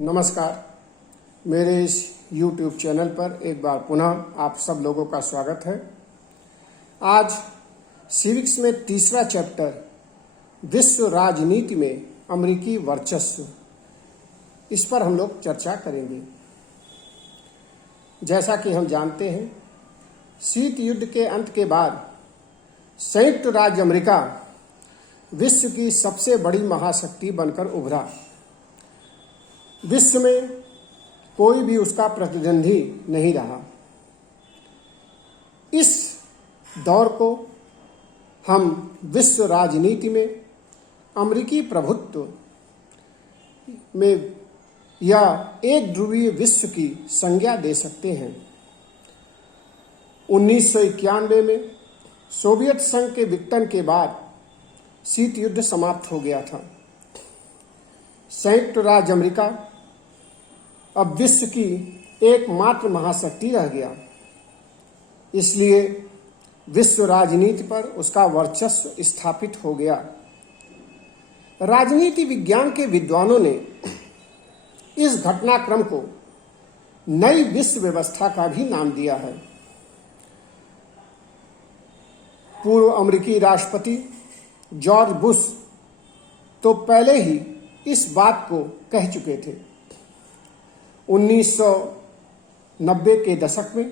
नमस्कार। मेरे इस YouTube चैनल पर एक बार पुनः आप सब लोगों का स्वागत है। आज सिविक्स में तीसरा चैप्टर विश्व राजनीति में अमेरिकी वर्चस्व, इस पर हम लोग चर्चा करेंगे। जैसा कि हम जानते हैं, शीत युद्ध के अंत के बाद संयुक्त राज्य अमेरिका विश्व की सबसे बड़ी महाशक्ति बनकर उभरा। विश्व में कोई भी उसका प्रतिद्वंदी नहीं रहा। इस दौर को हम विश्व राजनीति में अमेरिकी प्रभुत्व में या एक ध्रुवीय विश्व की संज्ञा दे सकते हैं। 1991 में सोवियत संघ के विघटन के बाद शीत युद्ध समाप्त हो गया था। संयुक्त राज्य अमेरिका अब विश्व की एकमात्र महाशक्ति रह गया। इसलिए विश्व राजनीति पर उसका वर्चस्व स्थापित हो गया। राजनीति विज्ञान के विद्वानों ने इस घटनाक्रम को नई विश्व व्यवस्था का भी नाम दिया है। पूर्व अमेरिकी राष्ट्रपति जॉर्ज बुश तो पहले ही इस बात को कह चुके थे। 1990 के दशक में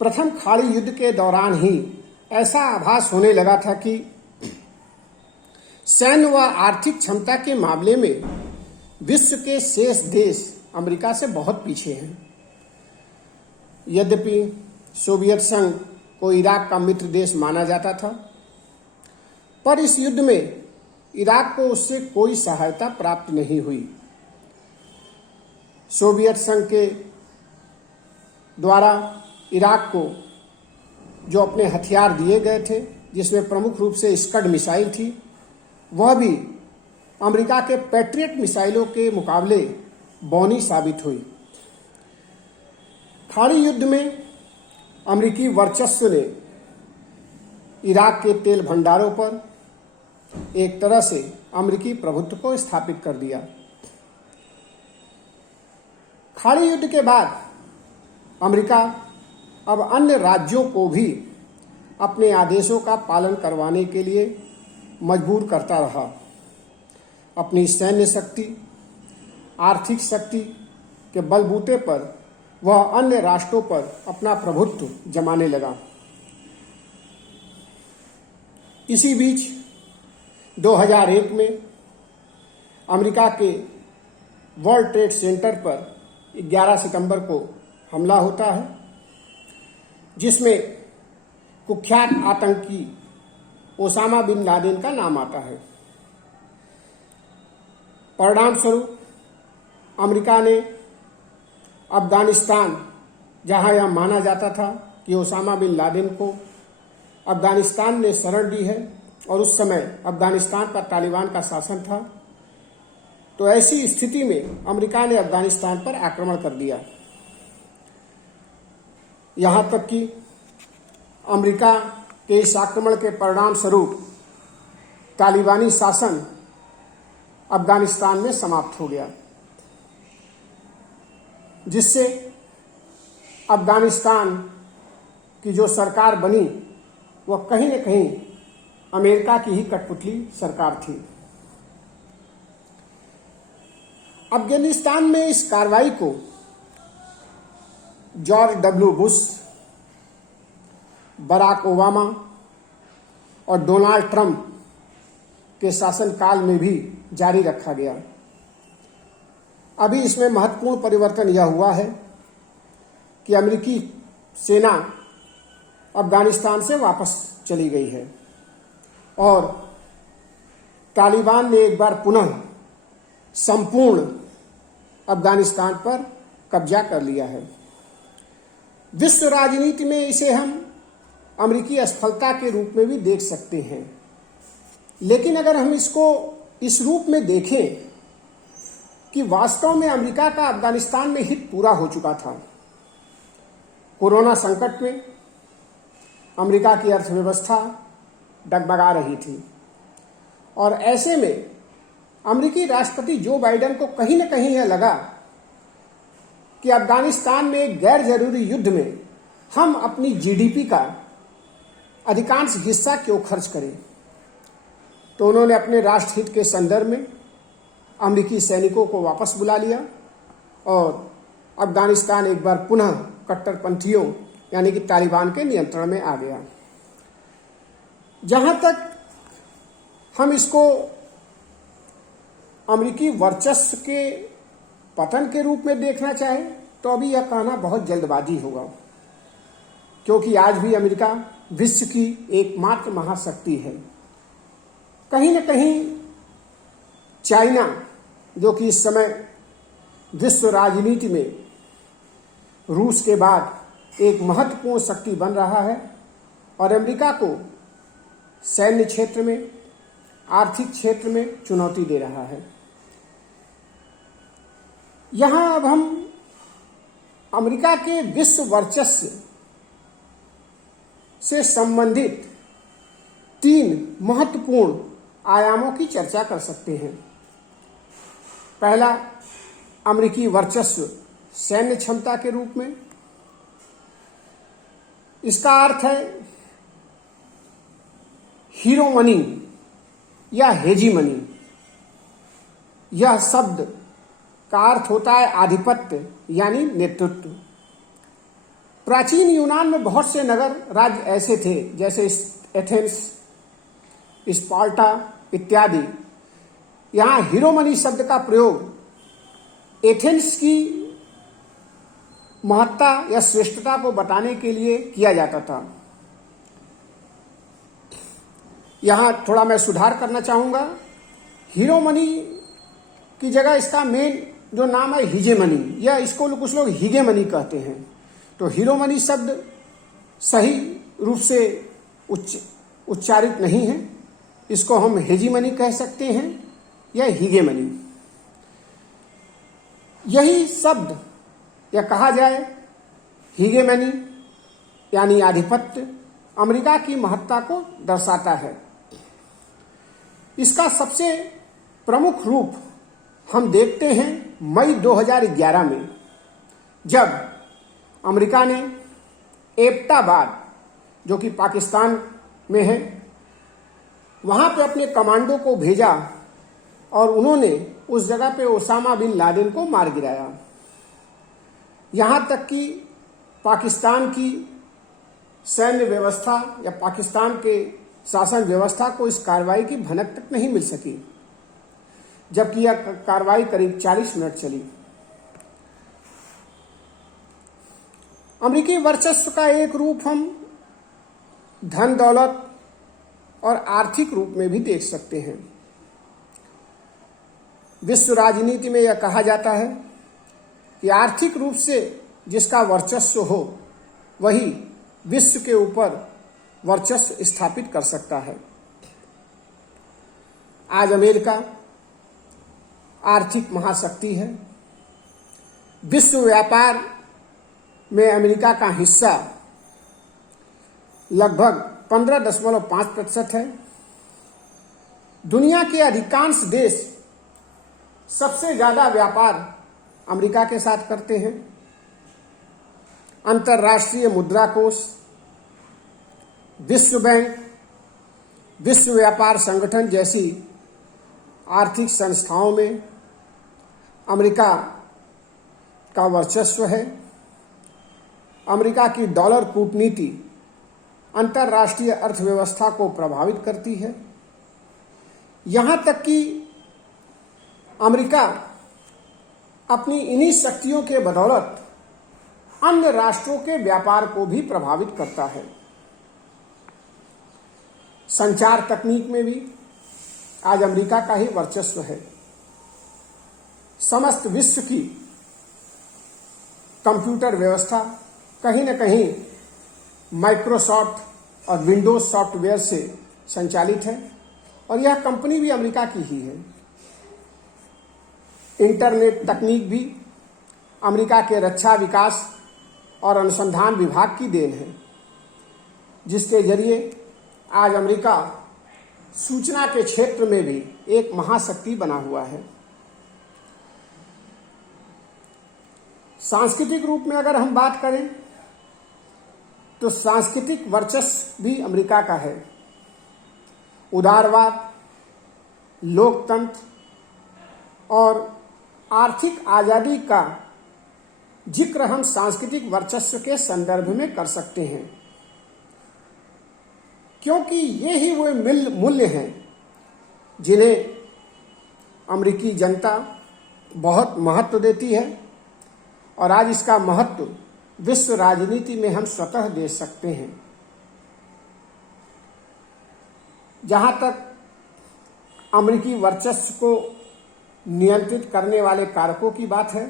प्रथम खाड़ी युद्ध के दौरान ही ऐसा आभास होने लगा था कि सैन्य व आर्थिक क्षमता के मामले में विश्व के शेष देश अमेरिका से बहुत पीछे हैं। यद्यपि सोवियत संघ को इराक का मित्र देश माना जाता था, पर इस युद्ध में इराक को उससे कोई सहायता प्राप्त नहीं हुई। सोवियत संघ के द्वारा इराक को जो अपने हथियार दिए गए थे, जिसमें प्रमुख रूप से स्कड मिसाइल थी, वह भी अमेरिका के पैट्रियट मिसाइलों के मुकाबले बौनी साबित हुई। खाड़ी युद्ध में अमेरिकी वर्चस्व ने इराक के तेल भंडारों पर एक तरह से अमेरिकी प्रभुत्व को स्थापित कर दिया। खाड़ी युद्ध के बाद अमेरिका अब अन्य राज्यों को भी अपने आदेशों का पालन करवाने के लिए मजबूर करता रहा। अपनी सैन्य शक्ति, आर्थिक शक्ति के बलबूते पर वह अन्य राष्ट्रों पर अपना प्रभुत्व जमाने लगा। इसी बीच 2001 में अमेरिका के वर्ल्ड ट्रेड सेंटर पर 11 सितंबर को हमला होता है, जिसमें कुख्यात आतंकी ओसामा बिन लादेन का नाम आता है। परिणाम स्वरूप अमेरिका ने अफगानिस्तान, जहां यह माना जाता था कि ओसामा बिन लादेन को अफगानिस्तान ने शरण दी है और उस समय अफगानिस्तान पर तालिबान का शासन था, तो ऐसी स्थिति में अमेरिका ने अफगानिस्तान पर आक्रमण कर दिया। यहां तक कि अमेरिका के इस आक्रमण के परिणाम स्वरूप तालिबानी शासन अफगानिस्तान में समाप्त हो गया, जिससे अफगानिस्तान की जो सरकार बनी वह कहीं न कहीं अमेरिका की ही कठपुतली सरकार थी। अफगानिस्तान में इस कार्रवाई को George W Bush, Barack Obama और डोनाल्ड ट्रंप के शासनकाल में भी जारी रखा गया। अभी इसमें महत्वपूर्ण परिवर्तन यह हुआ है कि अमेरिकी सेना अफगानिस्तान से वापस चली गई है और तालिबान ने एक बार पुनः संपूर्ण अफगानिस्तान पर कब्जा कर लिया है। विश्व राजनीति में इसे हम अमेरिकी असफलता के रूप में भी देख सकते हैं, लेकिन अगर हम इसको इस रूप में देखें कि वास्तव में अमेरिका का अफगानिस्तान में हित पूरा हो चुका था। कोरोना संकट में अमेरिका की अर्थव्यवस्था डगमगा रही थी और ऐसे में अमेरिकी राष्ट्रपति जो बाइडेन को कहीं न कहीं यह लगा कि अफगानिस्तान में एक गैर जरूरी युद्ध में हम अपनी जीडीपी का अधिकांश हिस्सा क्यों खर्च करें, तो उन्होंने अपने राष्ट्रहित के संदर्भ में अमेरिकी सैनिकों को वापस बुला लिया और अफगानिस्तान एक बार पुनः कट्टरपंथियों यानी कि तालिबान के नियंत्रण में आ गया। जहां तक हम इसको अमेरिकी वर्चस्व के पतन के रूप में देखना चाहें तो अभी यह कहना बहुत जल्दबाजी होगा, क्योंकि आज भी अमेरिका विश्व की एकमात्र महाशक्ति है। कहीं न कहीं चाइना, जो कि इस समय विश्व राजनीति में रूस के बाद एक महत्वपूर्ण शक्ति बन रहा है और अमेरिका को सैन्य क्षेत्र में, आर्थिक क्षेत्र में चुनौती दे रहा है। यहां अब हम अमेरिका के विश्व वर्चस्व से संबंधित 3 महत्वपूर्ण आयामों की चर्चा कर सकते हैं। पहला, अमेरिकी वर्चस्व सैन्य क्षमता के रूप में। इसका अर्थ है हीरोमनी या हेजीमनी। यह शब्द का अर्थ होता है आधिपत्य यानी नेतृत्व। प्राचीन यूनान में बहुत से नगर राज्य ऐसे थे जैसे एथेंस, स्पार्टा इत्यादि। यहां हीरोमनी शब्द का प्रयोग एथेंस की महत्ता या श्रेष्ठता को बताने के लिए किया जाता था। यहां थोड़ा मैं सुधार करना चाहूंगा। हीरोमनी की जगह इसका मेन जो नाम है हिजेमनी, या इसको कुछ लोग हिगेमनी कहते हैं। तो हीरोमनी शब्द सही रूप से उच्चारित नहीं है, इसको हम हेजीमनी कह सकते हैं या हिगेमनी। यही शब्द या कहा जाए हिगेमनी यानी आधिपत्य अमेरिका की महत्ता को दर्शाता है। इसका सबसे प्रमुख रूप हम देखते हैं मई 2011 में, जब अमेरिका ने एबटाबाद, जो कि पाकिस्तान में है, वहां पे अपने कमांडो को भेजा और उन्होंने उस जगह पे ओसामा बिन लादेन को मार गिराया। यहां तक कि पाकिस्तान की सैन्य व्यवस्था या पाकिस्तान के शासन व्यवस्था को इस कार्रवाई की भनक तक नहीं मिल सकी, जबकि यह कार्रवाई करीब 40 मिनट चली। अमेरिकी वर्चस्व का एक रूप हम धन दौलत और आर्थिक रूप में भी देख सकते हैं। विश्व राजनीति में यह कहा जाता है कि आर्थिक रूप से जिसका वर्चस्व हो वही विश्व के ऊपर वर्चस्व स्थापित कर सकता है। आज अमेरिका आर्थिक महाशक्ति है। विश्व व्यापार में अमेरिका का हिस्सा लगभग 15.5% है। दुनिया के अधिकांश देश सबसे ज्यादा व्यापार अमेरिका के साथ करते हैं। अंतर्राष्ट्रीय मुद्रा कोष, विश्व बैंक, विश्व व्यापार संगठन जैसी आर्थिक संस्थाओं में अमेरिका का वर्चस्व है। अमेरिका की डॉलर कूटनीति अंतर्राष्ट्रीय अर्थव्यवस्था को प्रभावित करती है। यहां तक कि अमेरिका अपनी इन्हीं शक्तियों के बदौलत अन्य राष्ट्रों के व्यापार को भी प्रभावित करता है। संचार तकनीक में भी आज अमेरिका का ही वर्चस्व है। समस्त विश्व की कंप्यूटर व्यवस्था कहीं न कहीं माइक्रोसॉफ्ट और विंडोज सॉफ्टवेयर से संचालित है और यह कंपनी भी अमेरिका की ही है। इंटरनेट तकनीक भी अमेरिका के रक्षा विकास और अनुसंधान विभाग की देन है, जिसके जरिए आज अमेरिका सूचना के क्षेत्र में भी एक महाशक्ति बना हुआ है। सांस्कृतिक रूप में अगर हम बात करें तो सांस्कृतिक वर्चस्व भी अमेरिका का है। उदारवाद, लोकतंत्र और आर्थिक आजादी का जिक्र हम सांस्कृतिक वर्चस्व के संदर्भ में कर सकते हैं, क्योंकि ये ही वो मूल्य हैं जिन्हें अमेरिकी जनता बहुत महत्व देती है और आज इसका महत्व विश्व राजनीति में हम स्वतः दे सकते हैं। जहां तक अमेरिकी वर्चस्व को नियंत्रित करने वाले कारकों की बात है,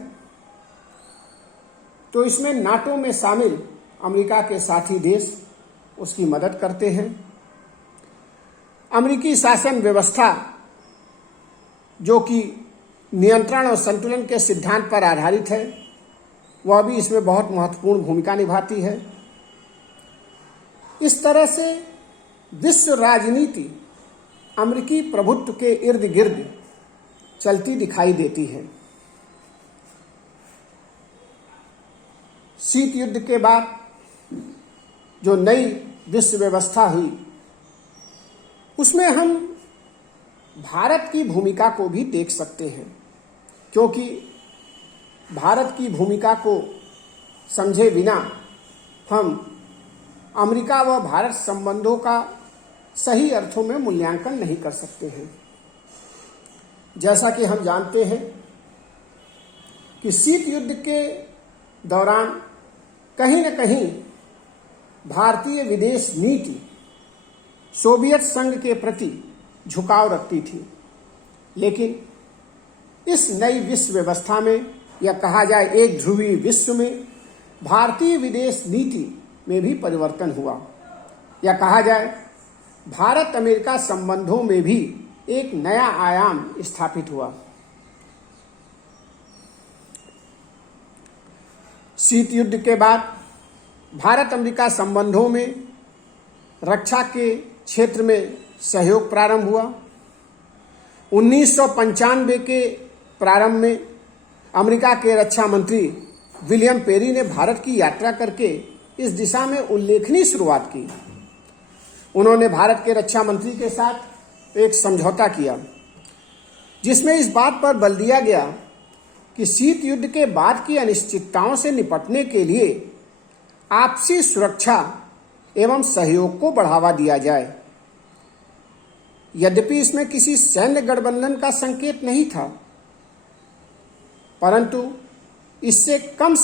तो इसमें नाटो में शामिल अमेरिका के साथी देश उसकी मदद करते हैं। अमेरिकी शासन व्यवस्था जो कि नियंत्रण और संतुलन के सिद्धांत पर आधारित है, वह भी इसमें बहुत महत्वपूर्ण भूमिका निभाती है। इस तरह से विश्व राजनीति अमेरिकी प्रभुत्व के इर्द गिर्द चलती दिखाई देती है। शीत युद्ध के बाद जो नई विश्व व्यवस्था हुई, उसमें हम भारत की भूमिका को भी देख सकते हैं, क्योंकि भारत की भूमिका को समझे बिना हम अमेरिका व भारत संबंधों का सही अर्थों में मूल्यांकन नहीं कर सकते हैं। जैसा कि हम जानते हैं कि शीत युद्ध के दौरान कहीं न कहीं भारतीय विदेश नीति सोवियत संघ के प्रति झुकाव रखती थी, लेकिन इस नई विश्व व्यवस्था में, या कहा जाए एक ध्रुवीय विश्व में, भारतीय विदेश नीति में भी परिवर्तन हुआ, या कहा जाए भारत अमेरिका संबंधों में भी एक नया आयाम स्थापित हुआ। शीत युद्ध के बाद भारत अमेरिका संबंधों में रक्षा के क्षेत्र में सहयोग प्रारंभ हुआ। 1995 के प्रारंभ में अमेरिका के रक्षा मंत्री विलियम पेरी ने भारत की यात्रा करके इस दिशा में उल्लेखनीय शुरुआत की। उन्होंने भारत के रक्षा मंत्री के साथ एक समझौता किया, जिसमें इस बात पर बल दिया गया कि शीत युद्ध के बाद की अनिश्चितताओं से निपटने के लिए आपसी सुरक्षा एवं सहयोग को बढ़ावा दिया जाए। यद्यपि इसमें किसी सैन्य गठबंधन का संकेत नहीं था, परंतु इससे कम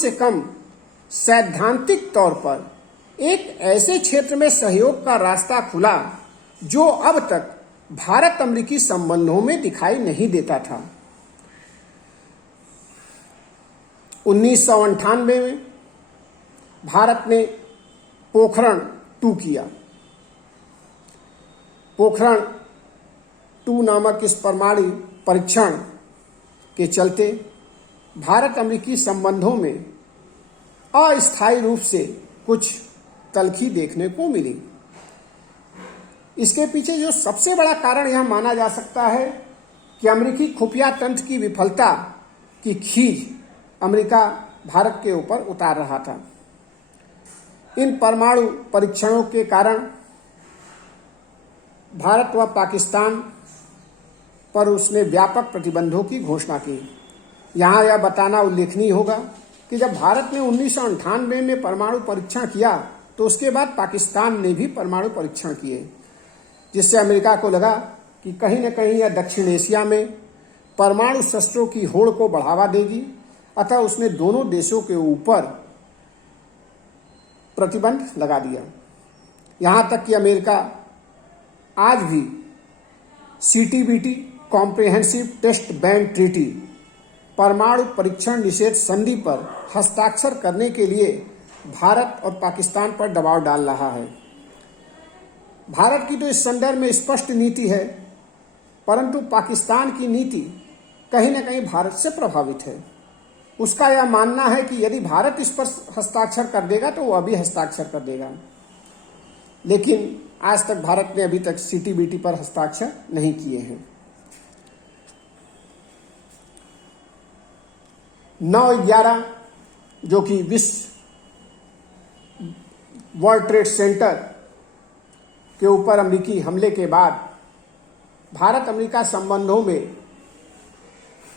सैद्धांतिक तौर पर एक ऐसे क्षेत्र में सहयोग का रास्ता खुला जो अब तक भारत अमेरिकी संबंधों में दिखाई नहीं देता था। 1998 में भारत ने पोखरण 2 किया। पोखरण 2 नामक इस परमाणु परीक्षण के चलते भारत अमेरिकी संबंधों में अस्थायी रूप से कुछ तल्खी देखने को मिली। इसके पीछे जो सबसे बड़ा कारण यह माना जा सकता है कि अमेरिकी खुफिया तंत्र की विफलता की खीज अमेरिका भारत के ऊपर उतार रहा था। इन परमाणु परीक्षणों के कारण भारत व पाकिस्तान पर उसने व्यापक प्रतिबंधों की घोषणा की। यहाँ यह बताना उल्लेखनीय होगा कि जब भारत ने 1998 में परमाणु परीक्षण किया, तो उसके बाद पाकिस्तान ने भी परमाणु परीक्षण किए, जिससे अमेरिका को लगा कि कहीं न कहीं यह दक्षिण एशिया में परमाणु शस्त्रों की होड़ को बढ़ावा देगी। अतः उसने दोनों देशों के ऊपर प्रतिबंध लगा दिया। यहाँ तक कि अमेरिका आज भी CTBT comprehensive test ban treaty परमाणु परीक्षण निषेध संधि पर हस्ताक्षर करने के लिए भारत और पाकिस्तान पर दबाव डाल रहा है। भारत की तो इस संदर्भ में स्पष्ट नीति है, परंतु पाकिस्तान की नीति कहीं न कहीं भारत से प्रभावित है। उसका यह मानना है कि यदि भारत इस पर हस्ताक्षर कर देगा तो वह भी हस्ताक्षर कर देगा। लेकिन आज तक भारत ने अभी तक CTBT पर हस्ताक्षर नहीं किए हैं। 9/11 जो कि विश्व वर्ल्ड ट्रेड सेंटर के ऊपर अमेरिकी हमले के बाद भारत अमेरिका संबंधों में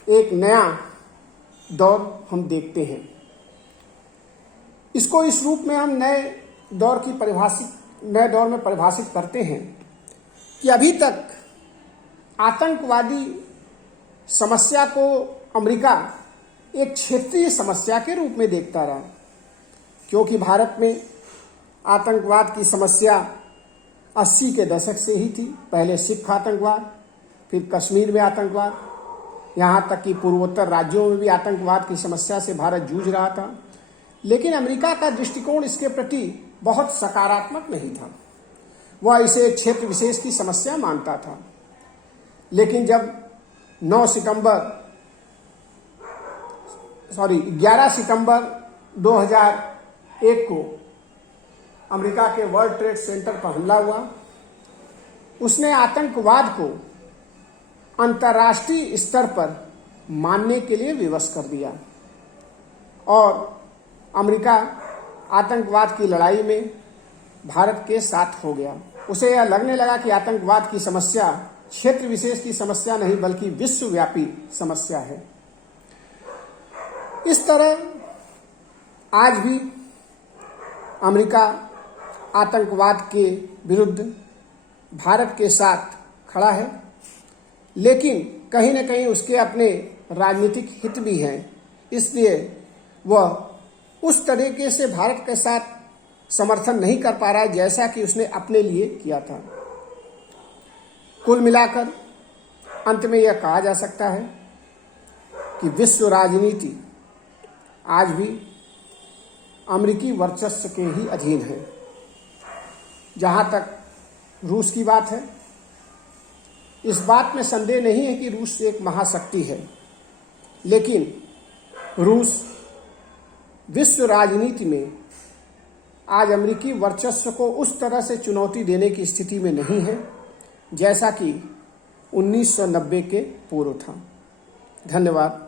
एक नया दौर हम देखते हैं। इसको इस रूप में हम नए दौर में परिभाषित करते हैं कि अभी तक आतंकवादी समस्या को अमेरिका एक क्षेत्रीय समस्या के रूप में देखता रहा, क्योंकि भारत में आतंकवाद की समस्या 80 के दशक से ही थी। पहले सिख आतंकवाद, फिर कश्मीर में आतंकवाद, यहाँ तक कि पूर्वोत्तर राज्यों में भी आतंकवाद की समस्या से भारत जूझ रहा था। लेकिन अमेरिका का दृष्टिकोण इसके प्रति बहुत सकारात्मक नहीं था। वह इसे एक क्षेत्र विशेष की समस्या मानता था। लेकिन जब 11 सितंबर 2001 को अमेरिका के वर्ल्ड ट्रेड सेंटर पर हमला हुआ, उसने आतंकवाद को अंतर्राष्ट्रीय स्तर पर मानने के लिए विवश कर दिया और अमेरिका आतंकवाद की लड़ाई में भारत के साथ हो गया। उसे यह लगने लगा कि आतंकवाद की समस्या क्षेत्र विशेष की समस्या नहीं बल्कि विश्वव्यापी समस्या है। इस तरह आज भी अमेरिका आतंकवाद के विरुद्ध भारत के साथ खड़ा है, लेकिन कहीं न कहीं उसके अपने राजनीतिक हित भी हैं। इसलिए वह उस तरीके से भारत के साथ समर्थन नहीं कर पा रहा है जैसा कि उसने अपने लिए किया था। कुल मिलाकर अंत में यह कहा जा सकता है कि विश्व राजनीति आज भी अमेरिकी वर्चस्व के ही अधीन है। जहाँ तक रूस की बात है, इस बात में संदेह नहीं है कि रूस एक महाशक्ति है, लेकिन रूस विश्व राजनीति में आज अमेरिकी वर्चस्व को उस तरह से चुनौती देने की स्थिति में नहीं है जैसा कि 1990 के पूर्व था। धन्यवाद।